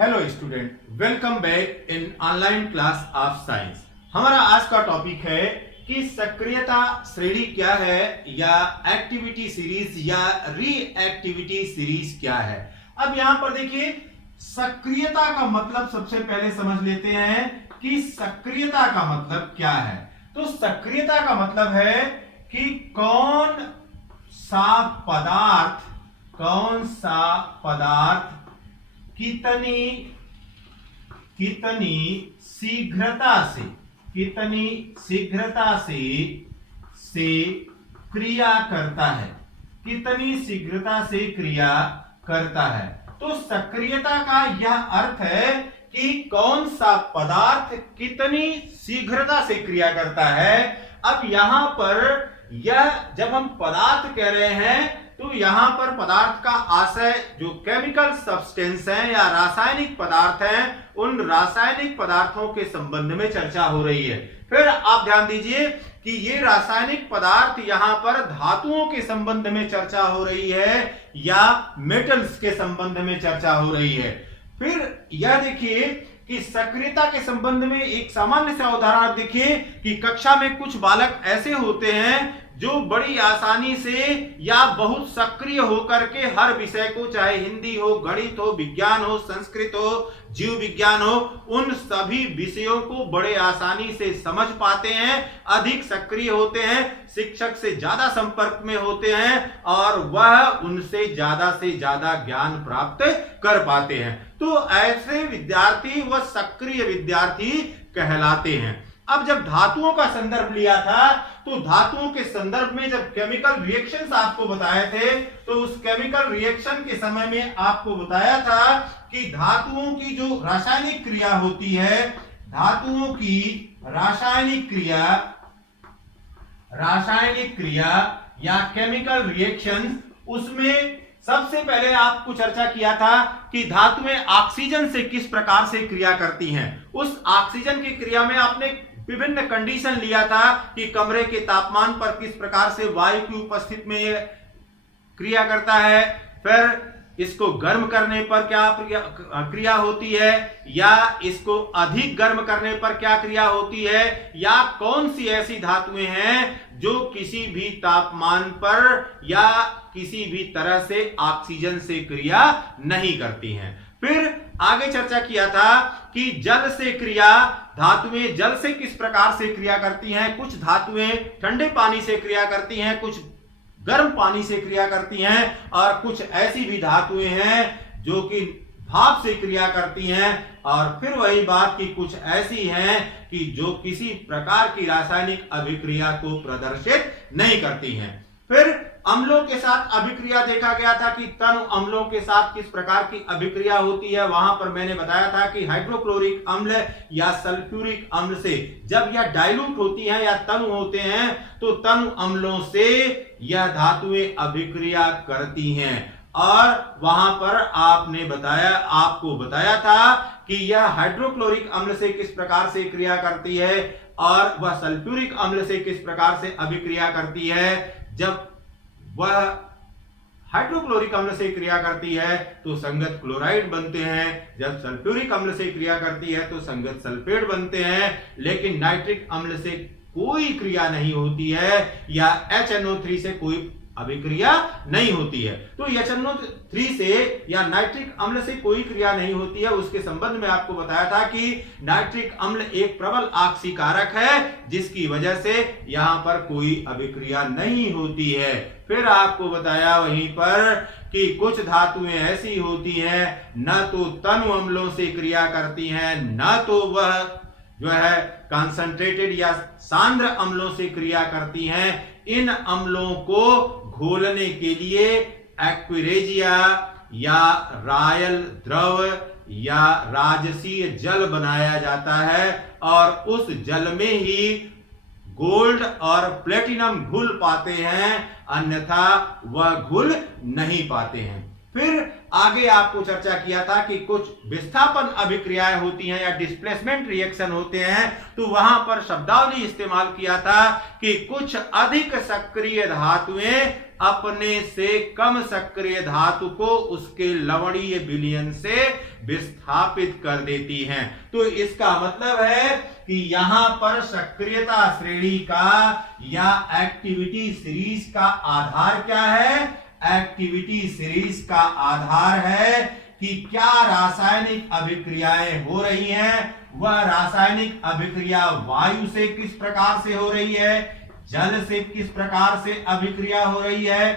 Hello student, welcome back in online class of science. हमारा आज का टॉपिक है कि सक्रियता श्रेणी क्या है, या एक्टिविटी सीरीज या रीएक्टिविटी सीरीज क्या है। अब यहां पर देखिए, सक्रियता का मतलब सबसे पहले समझ लेते हैं कि सक्रियता का मतलब क्या है। तो सक्रियता का मतलब है कि कौन सा पदार्थ कितनी शीघ्रता से क्रिया करता है, तो सक्रियता का यह अर्थ है कि कौन सा पदार्थ कितनी शीघ्रता से क्रिया करता है। अब यहां पर यह जब हम पदार्थ कह रहे हैं तो यहां पर पदार्थ का आशय जो केमिकल सब्सटेंस है या रासायनिक पदार्थ हैं, उन रासायनिक पदार्थों के संबंध में चर्चा हो रही है। फिर आप ध्यान दीजिए कि ये रासायनिक पदार्थ यहां पर धातुओं के संबंध में चर्चा हो रही है या मेटल्स के संबंध में चर्चा हो रही है। फिर यह देखिए कि सक्रियता के संबंध में एक सामान्य सा उदाहरण देखिए कि कक्षा में कुछ बालक ऐसे होते हैं जो बड़ी आसानी से या बहुत सक्रिय होकर के हर विषय को, चाहे हिंदी हो, गणित हो, विज्ञान हो, संस्कृत हो, जीव विज्ञान हो, उन सभी विषयों को बड़े आसानी से समझ पाते हैं, अधिक सक्रिय होते हैं, शिक्षक से ज्यादा संपर्क में होते हैं और वह उनसे ज्यादा ज्ञान प्राप्त कर पाते हैं। तो ऐसे विद्यार्थी व सक्रिय विद्यार्थी कहलाते हैं। अब जब धातुओं का संदर्भ लिया था तो धातुओं के संदर्भ में जब केमिकल रिएक्शंस आपको बताए थे तो उस केमिकल रिएक्शन के समय में आपको बताया था कि धातुओं की जो रासायनिक क्रिया होती है, धातुओं की रासायनिक क्रिया या केमिकल रिएक्शंस, उसमें सबसे पहले आपको चर्चा किया था कि धातुएं ऑक्सीजन से किस प्रकार से क्रिया करती हैं। उस ऑक्सीजन की क्रिया में आपने विभिन्न कंडीशन लिया था कि कमरे के तापमान पर किस प्रकार से वायु की उपस्थिति में यह क्रिया करता है, फिर इसको गर्म करने पर क्या क्रिया होती है, या इसको अधिक गर्म करने पर क्या क्रिया होती है, या कौन सी ऐसी धातुएं हैं जो किसी भी तापमान पर या किसी भी तरह से ऑक्सीजन से क्रिया नहीं करती हैं। फिर आगे चर्चा किया था कि जल से क्रिया, धातुएं जल से किस प्रकार से क्रिया करती हैं। कुछ धातुएं ठंडे पानी से क्रिया करती हैं, कुछ गर्म पानी से क्रिया करती हैं, और कुछ ऐसी भी धातुएं हैं जो कि भाप से क्रिया करती हैं, और फिर वही बात कि कुछ ऐसी हैं कि जो किसी प्रकार की रासायनिक अभिक्रिया को प्रदर्शित नहीं करती हैं। फिर अम्लों के साथ अभिक्रिया देखा गया था कि तनु अम्लों के साथ किस प्रकार की अभिक्रिया होती है। वहां पर मैंने बताया था कि हाइड्रोक्लोरिक अम्ल या सल्फ्यूरिक अम्ल से जब यह डाइल्यूट होती हैं या तनु होते हैं तो तनु अम्लों से यह धातुएं अभिक्रिया करती हैं, और वहां पर आपको बताया था कि यह हाइड्रोक्लोरिक अम्ल से किस प्रकार से क्रिया करती है और वह सल्फ्यूरिक अम्ल से किस प्रकार से अभिक्रिया करती है। जब वह हाइड्रोक्लोरिक अम्ल से क्रिया करती है तो संगत क्लोराइड बनते हैं, जब सल्फ्यूरिक अम्ल से क्रिया करती है तो संगत सल्फेट बनते हैं, लेकिन नाइट्रिक अम्ल से कोई क्रिया नहीं होती है या HNO3 से कोई अभिक्रिया नहीं होती है। तो HNO3 से या नाइट्रिक अम्ल से कोई क्रिया नहीं होती है। उसके संबंध में आपको बताया था कि नाइट्रिक अम्ल एक प्रबल ऑक्सीकारक है जिसकी वजह से यहां पर कोई अभिक्रिया नहीं होती है। फिर आपको बताया वहीं पर कि कुछ धातुएं ऐसी होती हैं न तो तनु अम्लों से क्रिया करती हैं, न तो वह जो है कॉन्सेंट्रेटेड या सांद्र अम्लों से क्रिया करती हैं। इन अम्लों को घोलने के लिए एक्विरेजिया या रायल द्रव या राजसीय जल बनाया जाता है, और उस जल में ही गोल्ड और प्लेटिनम घुल पाते हैं, अन्यथा वह घुल नहीं पाते हैं। फिर आगे आपको चर्चा किया था कि कुछ विस्थापन अभिक्रियाएं होती हैं या डिस्प्लेसमेंट रिएक्शन होते हैं, तो वहां पर शब्दावली इस्तेमाल किया था कि कुछ अधिक सक्रिय धातुएं अपने से कम सक्रिय धातु को उसके लवणीय विलयन से विस्थापित कर देती हैं। तो इसका मतलब है कि यहां पर सक्रियता श्रेणी का या एक्टिविटी सीरीज का आधार क्या है? एक्टिविटी सीरीज का आधार है कि क्या रासायनिक अभिक्रियाएं हो रही हैं, वह रासायनिक अभिक्रिया वायु से किस प्रकार से हो रही है, जल से किस प्रकार से अभिक्रिया हो रही है,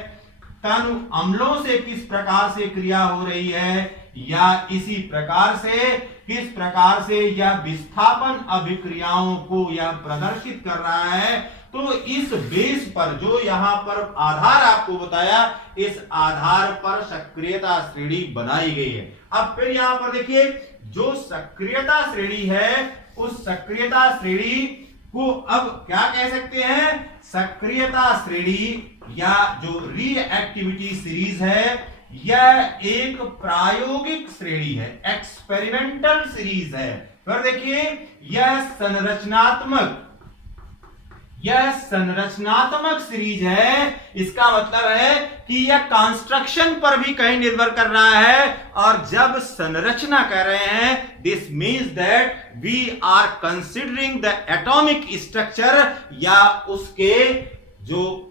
तनु अम्लों से किस प्रकार से क्रिया हो रही है, या इसी प्रकार से किस प्रकार से यह विस्थापन अभिक्रियाओं को यह प्रदर्शित कर रहा है। तो इस बेस पर जो यहां पर आधार आपको बताया, इस आधार पर सक्रियता श्रेणी बनाई गई है। अब फिर यहां पर देखिए, जो सक्रियता श्रेणी है उस सक्रियता श्रेणी को अब क्या कह सकते हैं? सक्रियता श्रेणी या जो रिएक्टिविटी सीरीज है यह एक प्रायोगिक श्रेणी है, एक्सपेरिमेंटल सीरीज है। फिर देखिए, यह संरचनात्मक सीरीज है। इसका मतलब है कि यह कंस्ट्रक्शन पर भी कहीं निर्भर कर रहा है, और जब संरचना कह रहे हैं, this means that we are considering the atomic structure, या उसके जो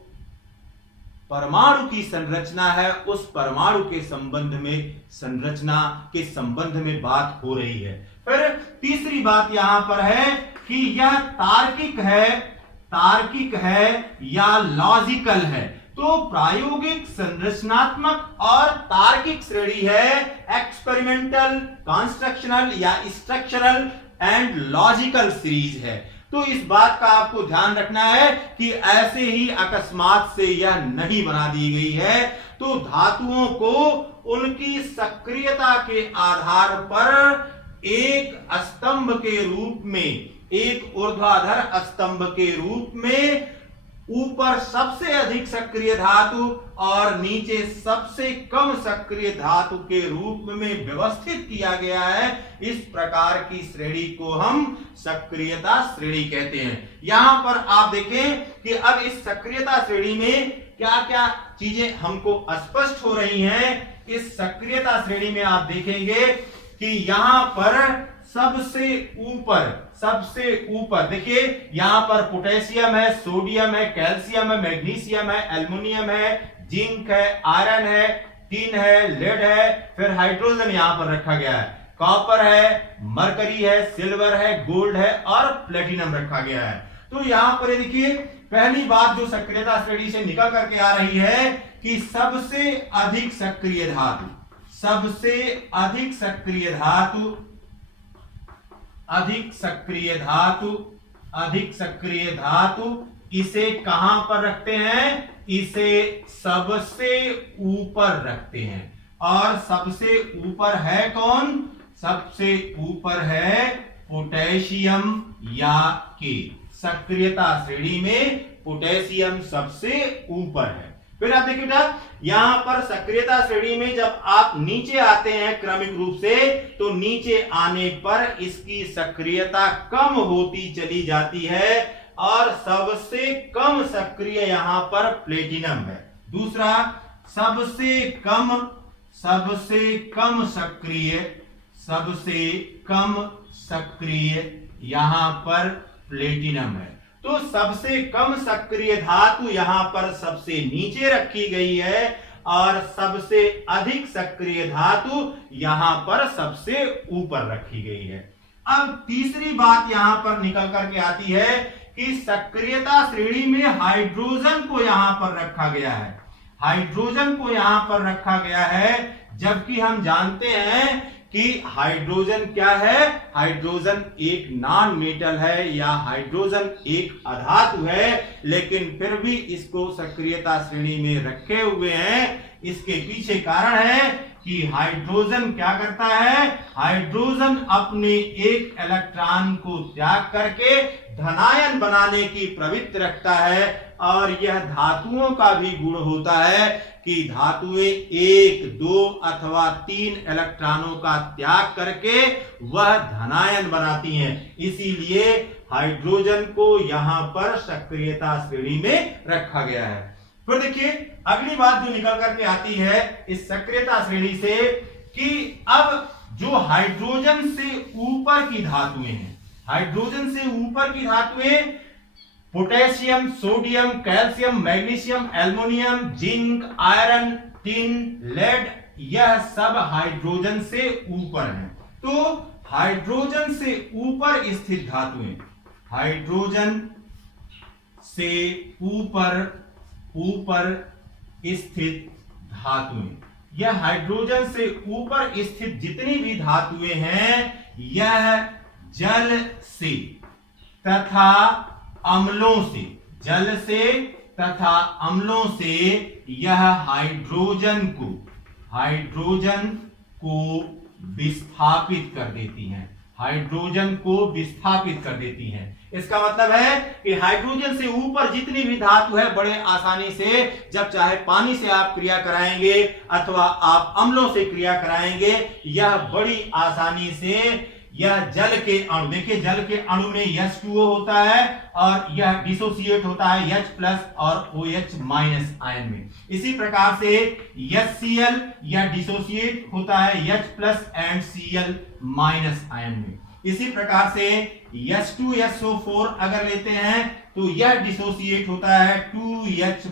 परमाणु की संरचना है उस परमाणु के संबंध में, संरचना के संबंध में बात हो रही है। फिर तीसरी बात यहां पर है कि यह तार्किक है या लॉजिकल है। तो प्रायोगिक, संरचनात्मक और तार्किक श्रेणी है, एक्सपेरिमेंटल, कंस्ट्रक्शनल या स्ट्रक्चरल एंड लॉजिकल सीरीज है। तो इस बात का आपको ध्यान रखना है कि ऐसे ही अकस्मात से यह नहीं बना दी गई है। तो धातुओं को उनकी सक्रियता के आधार पर एक स्तंभ के रूप में, एक ऊर्ध्वाधर स्तंभ के रूप में ऊपर सबसे अधिक सक्रिय धातु और नीचे सबसे कम सक्रिय धातु के रूप में व्यवस्थित किया गया है। इस प्रकार की श्रेणी को हम सक्रियता श्रेणी कहते हैं। यहां पर आप देखें कि अब इस सक्रियता श्रेणी में क्या क्या चीजें हमको स्पष्ट हो रही हैं। इस सक्रियता श्रेणी में आप देखेंगे कि यहां पर सबसे ऊपर देखिए, यहां पर पोटेशियम है, सोडियम है, कैल्शियम है, मैग्नीशियम है, एल्युमिनियम है, जिंक है, आयरन है, टिन है, लेड है, फिर हाइड्रोजन यहां पर रखा गया है, कॉपर है, मरकरी है, सिल्वर है, गोल्ड है और प्लेटिनम रखा गया है। तो यहां पर देखिए, पहली बात जो सक्रियता श्रेणी से निकल करके आ रही है कि सबसे अधिक सक्रिय धातु इसे कहां पर रखते हैं? इसे सबसे ऊपर रखते हैं। और सबसे ऊपर है कौन? सबसे ऊपर है पोटेशियम या के। सक्रियता श्रेणी में पोटेशियम सबसे ऊपर है। फिर आप देखिए बेटा, यहां पर सक्रियता श्रेणी में जब आप नीचे आते हैं क्रमिक रूप से, तो नीचे आने पर इसकी सक्रियता कम होती चली जाती है और सबसे कम सक्रिय यहां पर प्लेटिनम है। दूसरा, सबसे कम सक्रिय यहां पर प्लेटिनम है। तो सबसे कम सक्रिय धातु यहां पर सबसे नीचे रखी गई है और सबसे अधिक सक्रिय धातु यहां पर सबसे ऊपर रखी गई है। अब तीसरी बात यहां पर निकल करके आती है कि सक्रियता श्रेणी में हाइड्रोजन को यहां पर रखा गया है, जबकि हम जानते हैं कि हाइड्रोजन क्या है? हाइड्रोजन एक नॉन मेटल है या हाइड्रोजन एक अधातु है, लेकिन फिर भी इसको सक्रियता श्रेणी में रखे हुए हैं। इसके पीछे कारण है कि हाइड्रोजन क्या करता है? हाइड्रोजन अपने एक इलेक्ट्रॉन को त्याग करके धनायन बनाने की प्रवृत्ति रखता है और यह धातुओं का भी गुण होता है कि धातुएं 1, 2 अथवा 3 इलेक्ट्रॉनों का त्याग करके वह धनायन बनाती हैं। इसीलिए हाइड्रोजन को यहां पर सक्रियता श्रेणी में रखा गया है। फिर देखिए अगली बात जो निकल करके आती है इस सक्रियता श्रेणी से कि अब जो हाइड्रोजन से ऊपर की धातुएं हैं, हाइड्रोजन से ऊपर की धातुएं potassium, sodium, calcium, magnesium, aluminium, zinc, iron, tin, lead, यह सब हाइड्रोजन से ऊपर हैं। तो हाइड्रोजन से ऊपर स्थित धातुएं, हाइड्रोजन से ऊपर स्थित धातुएं, यह हाइड्रोजन से ऊपर स्थित जितनी भी धातुएं हैं यह जल से तथा अम्लों से, जल से तथा अम्लों से यह हाइड्रोजन को विस्थापित कर देती हैं, हाइड्रोजन को विस्थापित कर देती हैं। इसका मतलब है कि हाइड्रोजन से ऊपर जितनी भी धातु है बड़े आसानी से जब चाहे पानी से आप क्रिया कराएंगे अथवा आप अम्लों से क्रिया कराएंगे, यह बड़ी आसानी से यह जल के अणु, देखिए जल के अणु में H2O होता है और यह डिसोसिएट होता है H+ और OH- आयन में। इसी प्रकार से HCl यह डिसोसिएट होता है H+ एंड Cl- आयन में। इसी प्रकार से H2SO4 अगर लेते हैं तो यह डिसोसिएट होता है 2H+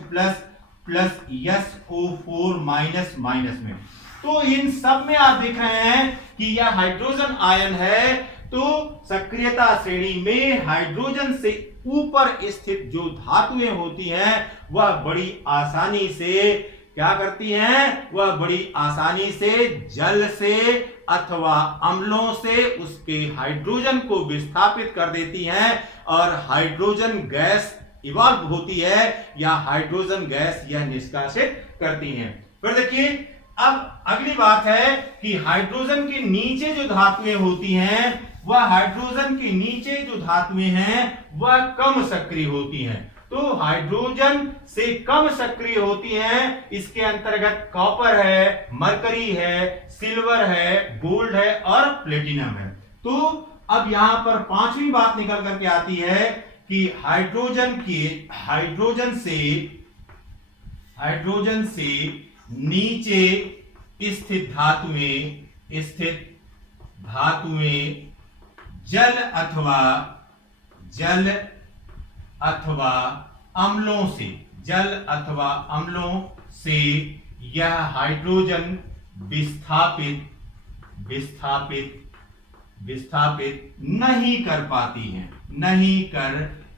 SO4- में। तो इन सब में आप देख रहे हैं कि यह हाइड्रोजन आयन है। तो सक्रियता श्रेणी में हाइड्रोजन से ऊपर स्थित जो धातुएं होती हैं वह बड़ी आसानी से क्या करती हैं, वह बड़ी आसानी से जल से अथवा अम्लों से उसके हाइड्रोजन को विस्थापित कर देती हैं और हाइड्रोजन गैस इवॉल्व होती है या हाइड्रोजन गैस यह निष्कासित करती हैं। फिर देखिए अब अगली बात है कि हाइड्रोजन के नीचे जो धातुएं होती हैं वह हाइड्रोजन के नीचे जो धातुएं हैं वह कम सक्रिय होती हैं। तो हाइड्रोजन से कम सक्रिय होती हैं, इसके अंतर्गत कॉपर है, मरकरी है, सिल्वर है, गोल्ड है और प्लेटिनम है। तो अब यहां पर पांचवी बात निकल करके आती है कि हाइड्रोजन से नीचे स्थित धातुएं जल अथवा अम्लों से यह हाइड्रोजन विस्थापित नहीं कर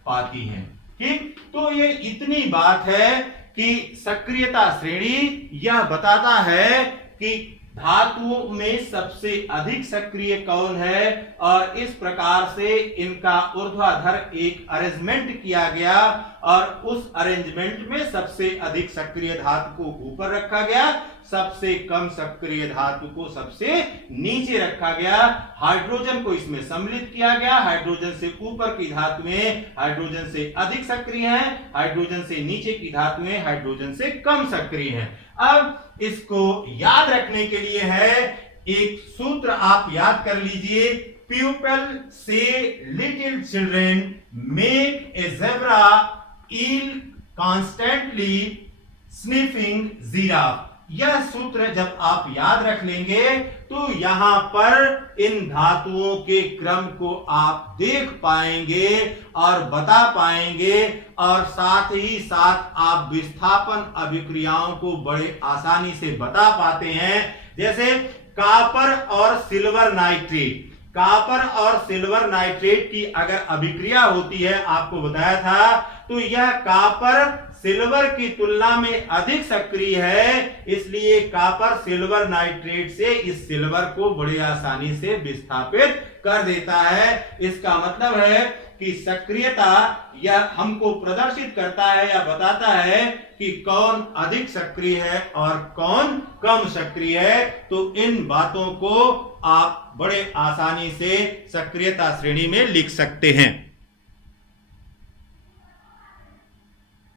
पाती हैं। ठीक, तो ये इतनी बात है कि सक्रियता श्रेणी यह बताता है कि धातुओं में सबसे अधिक सक्रिय कौन है और इस प्रकार से इनका ऊर्ध्वाधर एक अरेंजमेंट किया गया और उस अरेंजमेंट में सबसे अधिक सक्रिय धातु को ऊपर रखा गया, सबसे कम सक्रिय धातु को सबसे नीचे रखा गया। हाइड्रोजन को इसमें सम्मिलित किया गया। हाइड्रोजन से ऊपर की धातुएं हाइड्रोजन से अधिक सक्रिय हैं, हाइड्रोजन से नीचे की धातुएं हाइड्रोजन से कम सक्रिय हैं। अब इसको याद रखने के लिए है एक सूत्र आप याद कर लीजिए। People say little children make a zebra eel constantly sniffing giraffe. यह सूत्र जब आप याद रख लेंगे तो यहां पर इन धातुओं के क्रम को आप देख पाएंगे और बता पाएंगे और साथ ही साथ आप विस्थापन अभिक्रियाओं को बड़े आसानी से बता पाते हैं। जैसे कॉपर और सिल्वर नाइट्रेट, कॉपर और सिल्वर नाइट्रेट की अगर अभिक्रिया होती है, आपको बताया था, तो यह कॉपर सिल्वर की तुलना में अधिक सक्रिय है, इसलिए कॉपर सिल्वर नाइट्रेट से इस सिल्वर को बड़ी आसानी से विस्थापित कर देता है। इसका मतलब है कि सक्रियता यह हमको प्रदर्शित करता है या बताता है कि कौन अधिक सक्रिय है और कौन कम सक्रिय है। तो इन बातों को आप बड़े आसानी से सक्रियता श्रेणी में लिख सकते हैं।